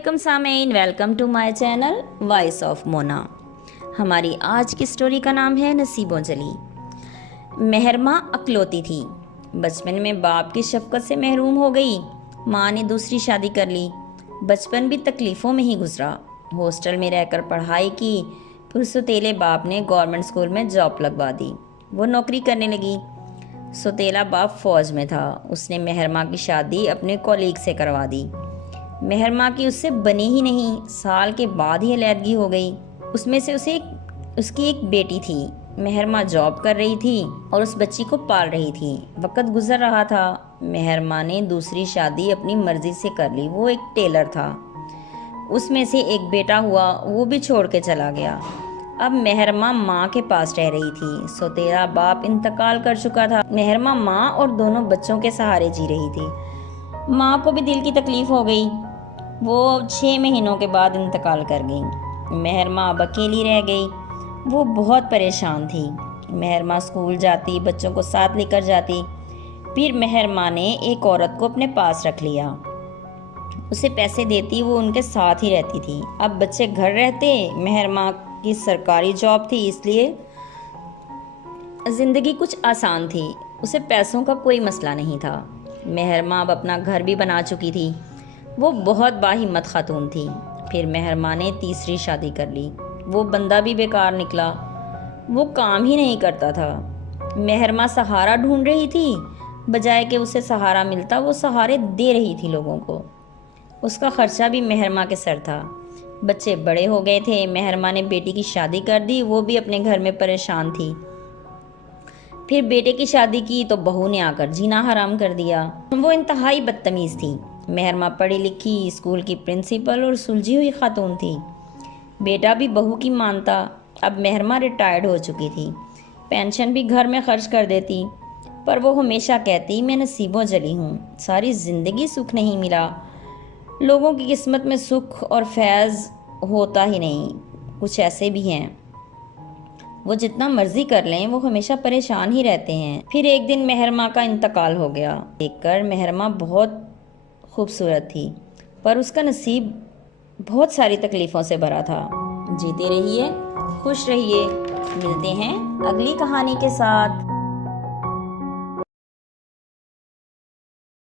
वालेकुम सामीन, welcome to my channel voice of Mona. हमारी आज की स्टोरी का नाम है नसीबों जली। मेहरमा अकलौती थी। बचपन में बाप की शफकत से महरूम हो गई। माँ ने दूसरी शादी कर ली। बचपन भी तकलीफ़ों में ही गुजरा। हॉस्टल में रहकर पढ़ाई की, फिर सौतेले बाप ने गवर्नमेंट स्कूल में जॉब लगवा दी। वो नौकरी करने लगी। सौतेला बाप फौज में था। उसने मेहरमा की शादी अपने कॉलीग से करवा दी। मेहरमा की उससे बनी ही नहीं। साल के बाद ही अलैदगी हो गई। उसमें से उसकी एक बेटी थी। मेहरमा जॉब कर रही थी और उस बच्ची को पाल रही थी। वक्त गुजर रहा था। मेहरमा ने दूसरी शादी अपनी मर्जी से कर ली। वो एक टेलर था। उसमें से एक बेटा हुआ, वो भी छोड़ के चला गया। अब मेहरमा माँ के पास रह रही थी। सौतेला बाप इंतकाल कर चुका था। मेहरमा माँ और दोनों बच्चों के सहारे जी रही थी। माँ को भी दिल की तकलीफ हो गई। वो 6 महीनों के बाद इंतकाल कर गई। मेहरमा अब अकेली रह गई। वो बहुत परेशान थी। मेहरमा स्कूल जाती, बच्चों को साथ लेकर जाती। फिर मेहरमा ने एक औरत को अपने पास रख लिया। उसे पैसे देती, वो उनके साथ ही रहती थी। अब बच्चे घर रहते। मेहरमा की सरकारी जॉब थी, इसलिए ज़िंदगी कुछ आसान थी। उसे पैसों का कोई मसला नहीं था। मेहरमा अब अपना घर भी बना चुकी थी। वो बहुत बाहिम्मत खातून थी। फिर मेहरमा ने तीसरी शादी कर ली। वो बंदा भी बेकार निकला। वो काम ही नहीं करता था। मेहरमा सहारा ढूंढ रही थी, बजाय कि उसे सहारा मिलता वो सहारे दे रही थी लोगों को। उसका खर्चा भी मेहरमा के सर था। बच्चे बड़े हो गए थे। मेहरमा ने बेटी की शादी कर दी। वो भी अपने घर में परेशान थी। फिर बेटे की शादी की तो बहू ने आकर जीना हराम कर दिया। वो इंतहाई बदतमीज़ थी। मेहरमा पढ़ी लिखी, स्कूल की प्रिंसिपल और सुलझी हुई खातून थी। बेटा भी बहू की मानता। अब मेहरमा रिटायर्ड हो चुकी थी। पेंशन भी घर में खर्च कर देती। पर वो हमेशा कहती, मैं नसीबों जली हूँ, सारी ज़िंदगी सुख नहीं मिला। लोगों की किस्मत में सुख और फैज़ होता ही नहीं। कुछ ऐसे भी हैं, वो जितना मर्जी कर लें, वो हमेशा परेशान ही रहते हैं। फिर एक दिन मेहरमा का इंतकाल हो गया। देखकर मेहरमा बहुत खूबसूरत थी, पर उसका नसीब बहुत सारी तकलीफ़ों से भरा था। जीते रहिए, खुश रहिए। मिलते हैं अगली कहानी के साथ।